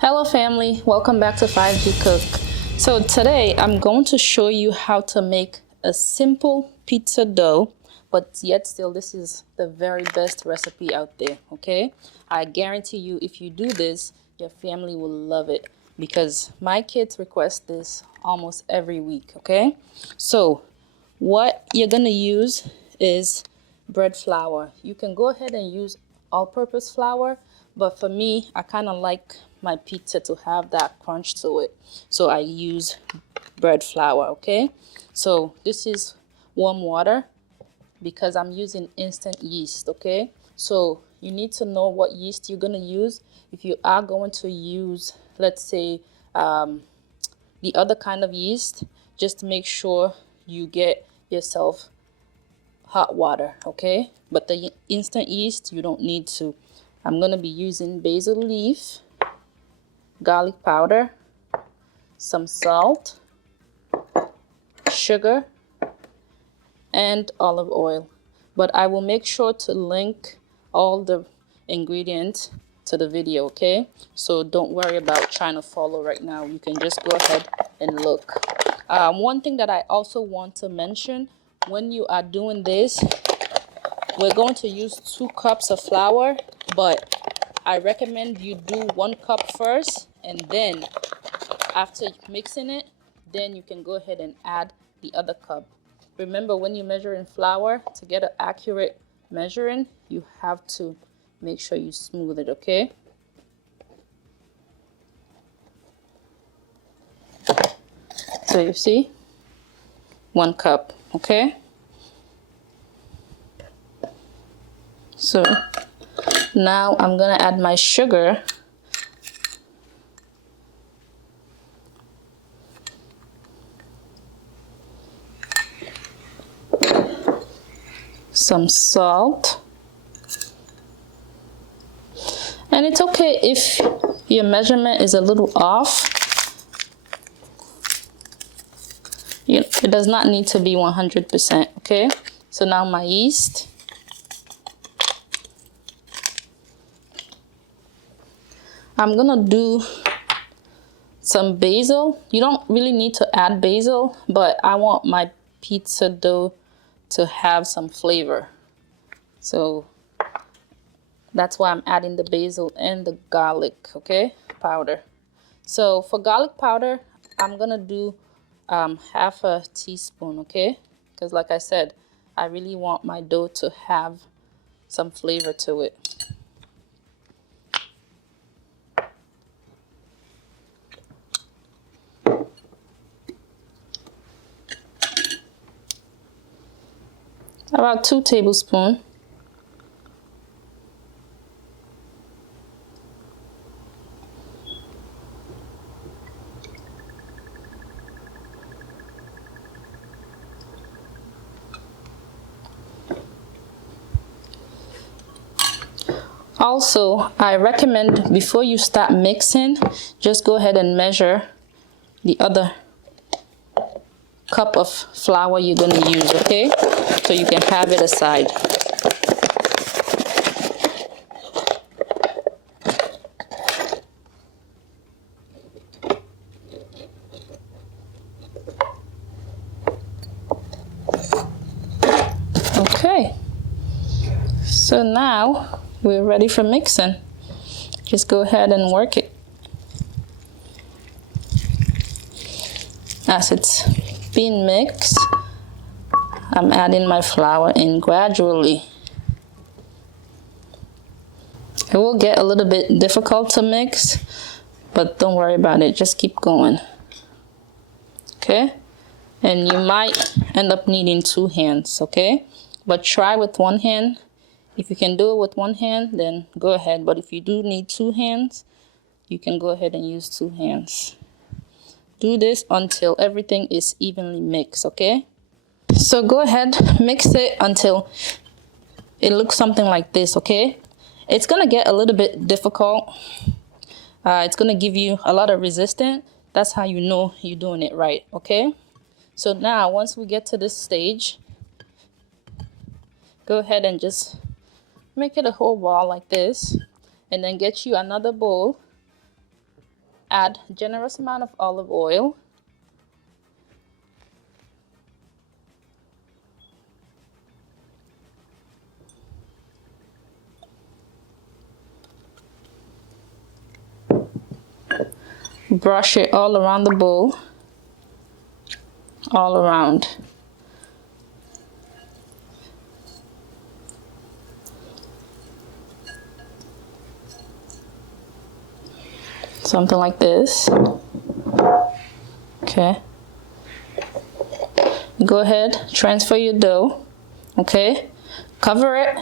Hello family, welcome back to 5G Cook. So today I'm going to show you how to make a simple pizza dough, but yet still this is the very best recipe out there, okay? I guarantee you if you do this, your family will love it because my kids request this almost every week, okay? So what you're gonna use is bread flour. You can go ahead and use all-purpose flour, but for me, I kind of like my pizza to have that crunch to it. So I use bread flour, okay? So this is warm water because I'm using instant yeast, okay? So you need to know what yeast you're gonna use. If you are going to use, let's say, the other kind of yeast, just make sure you get yourself hot water, okay? But the instant yeast, you don't need to. I'm gonna be using basil leaf, garlic powder, some salt, sugar, and olive oil. But I will make sure to link all the ingredients to the video, okay? So don't worry about trying to follow right now. You can just go ahead and look. One thing that I also want to mention, when you are doing this, we're going to use 2 cups of flour, but I recommend you do 1 cup first, and then after mixing it, then you can go ahead and add the other cup. Remember, when you measure in flour, to get an accurate measuring, you have to make sure you smooth it, okay? So you see, 1 cup, okay? So now I'm gonna add my sugar. Some salt. And it's okay if your measurement is a little off. It does not need to be 100%, okay? So now my yeast. I'm gonna do some basil. You don't really need to add basil, but I want my pizza dough to have some flavor. So that's why I'm adding the basil and the garlic, okay, powder. So for garlic powder, I'm gonna do half a teaspoon, okay? Because like I said, I really want my dough to have some flavor to it. About 2 tablespoons. Also, I recommend before you start mixing, just go ahead and measure the other cup of flour you're going to use, okay? So you can have it aside. Okay. So now we're ready for mixing. Just go ahead and work it. As it's being mixed, I'm adding my flour in gradually. It will get a little bit difficult to mix, but don't worry about it. Just keep going. Okay? And you might end up needing 2 hands, okay? But try with 1 hand. If you can do it with 1 hand, then go ahead. But if you do need 2 hands, you can go ahead and use 2 hands. Do this until everything is evenly mixed, okay? So go ahead, mix it until it looks something like this, okay? It's gonna get a little bit difficult. It's gonna give you a lot of resistance. That's how you know you're doing it right, okay? So now, once we get to this stage, go ahead and just make it a whole ball like this, and then get you another bowl add generous amount of olive oil. Brush it all around the bowl, all around. Something like this. Okay. Go ahead, transfer your dough. Okay. Cover it,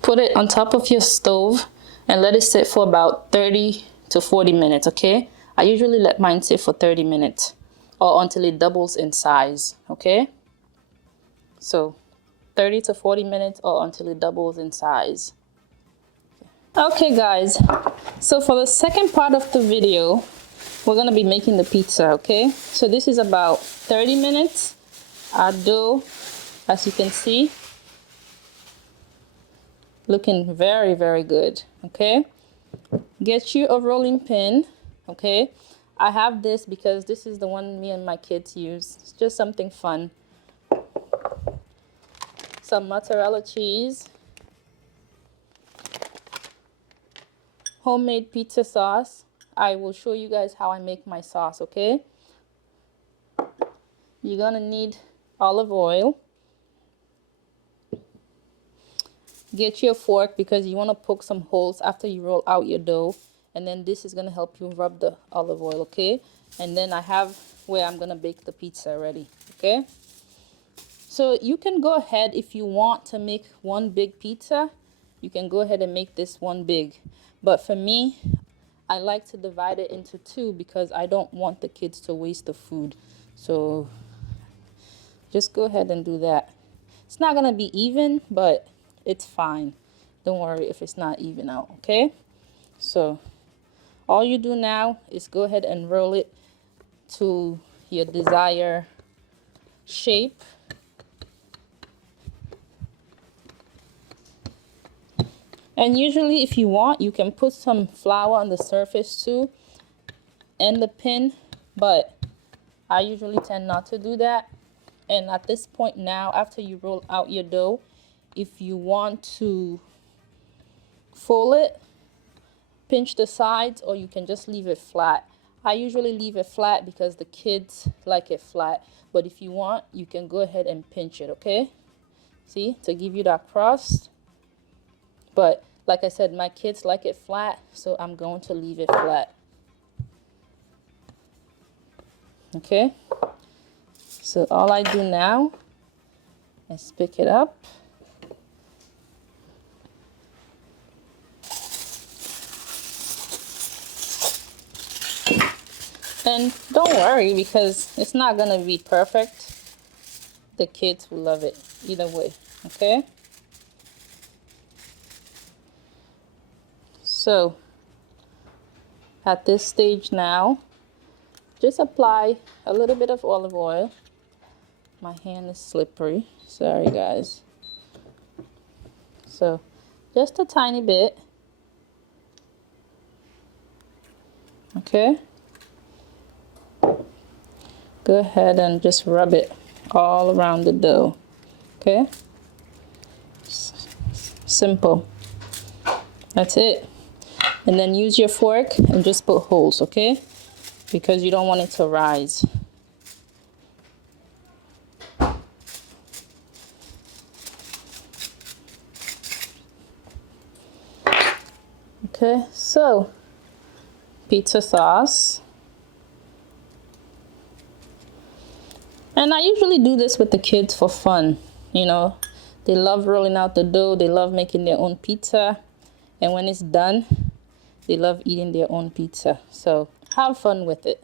put it on top of your stove, and let it sit for about 30 to 40 minutes. Okay. I usually let mine sit for 30 minutes or until it doubles in size. Okay. So 30 to 40 minutes or until it doubles in size. Okay guys, so for the second part of the video, we're gonna be making the pizza, okay? So this is about 30 minutes. Our dough, as you can see, looking very, very good, okay? Get you a rolling pin, okay? I have this because this is the one me and my kids use. It's just something fun. Some mozzarella cheese. Homemade pizza sauce. I will show you guys how I make my sauce, okay? You're gonna need olive oil. Get your fork because you want to poke some holes after you roll out your dough, and then this is gonna help you rub the olive oil, okay? And then I have where I'm gonna bake the pizza ready, okay? So you can go ahead, if you want to make one big pizza, you can go ahead and make this one big. But for me, I like to divide it into two because I don't want the kids to waste the food. So just go ahead and do that. It's not gonna be even, but it's fine. Don't worry if it's not even out, okay? So all you do now is go ahead and roll it to your desired shape. And usually if you want, you can put some flour on the surface too and the pin, but I usually tend not to do that. And at this point now, after you roll out your dough, if you want to fold it, pinch the sides, or you can just leave it flat. I usually leave it flat because the kids like it flat, but if you want, you can go ahead and pinch it, okay? See, to give you that crust. But like I said, my kids like it flat, so I'm going to leave it flat. Okay? So all I do now is pick it up. And don't worry because it's not gonna be perfect. The kids will love it either way, okay? So at this stage now, just apply a little bit of olive oil. My hand is slippery, sorry guys. So just a tiny bit, okay? Go ahead and just rub it all around the dough, okay? Simple, that's it. And then use your fork and just put holes, okay? Because you don't want it to rise. Okay, so pizza sauce. And I usually do this with the kids for fun, you know. They love rolling out the dough, they love making their own pizza. And when it's done, they love eating their own pizza. So have fun with it.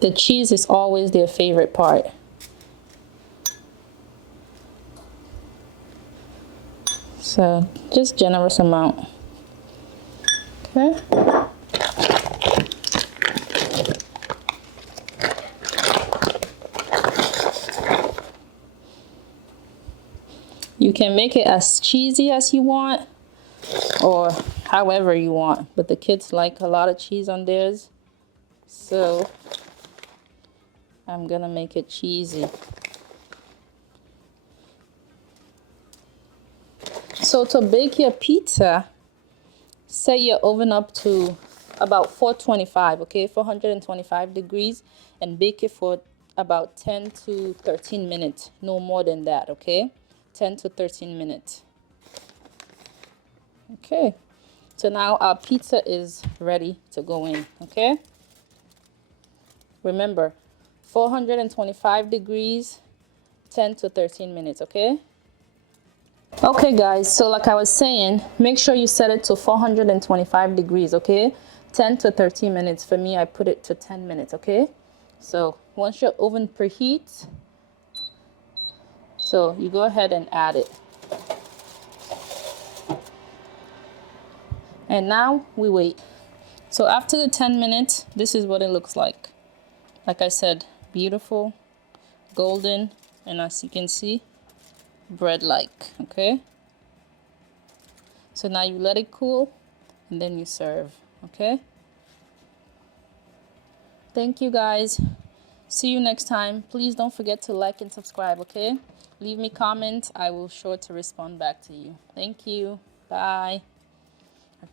The cheese is always their favorite part. So just generous amount. Okay. You can make it as cheesy as you want or however you want, but the kids like a lot of cheese on theirs, so I'm gonna make it cheesy. So to bake your pizza, set your oven up to about 425, okay, 425 degrees, and bake it for about 10 to 13 minutes, no more than that, okay? 10 to 13 minutes. Okay, so now our pizza is ready to go in, okay? Remember, 425 degrees, 10 to 13 minutes, okay? Okay guys, so like I was saying, make sure you set it to 425 degrees, okay? 10 to 13 minutes. For me, I put it to 10 minutes, okay? So once your oven preheats, so you go ahead and add it. And now we wait. So after the 10 minutes, this is what it looks like. Like I said, beautiful, golden, and as you can see, bread-like, okay? So now you let it cool and then you serve, okay? Thank you guys. See you next time. Please don't forget to like and subscribe, okay? Leave me comments. I will sure to respond back to you. Thank you. Bye.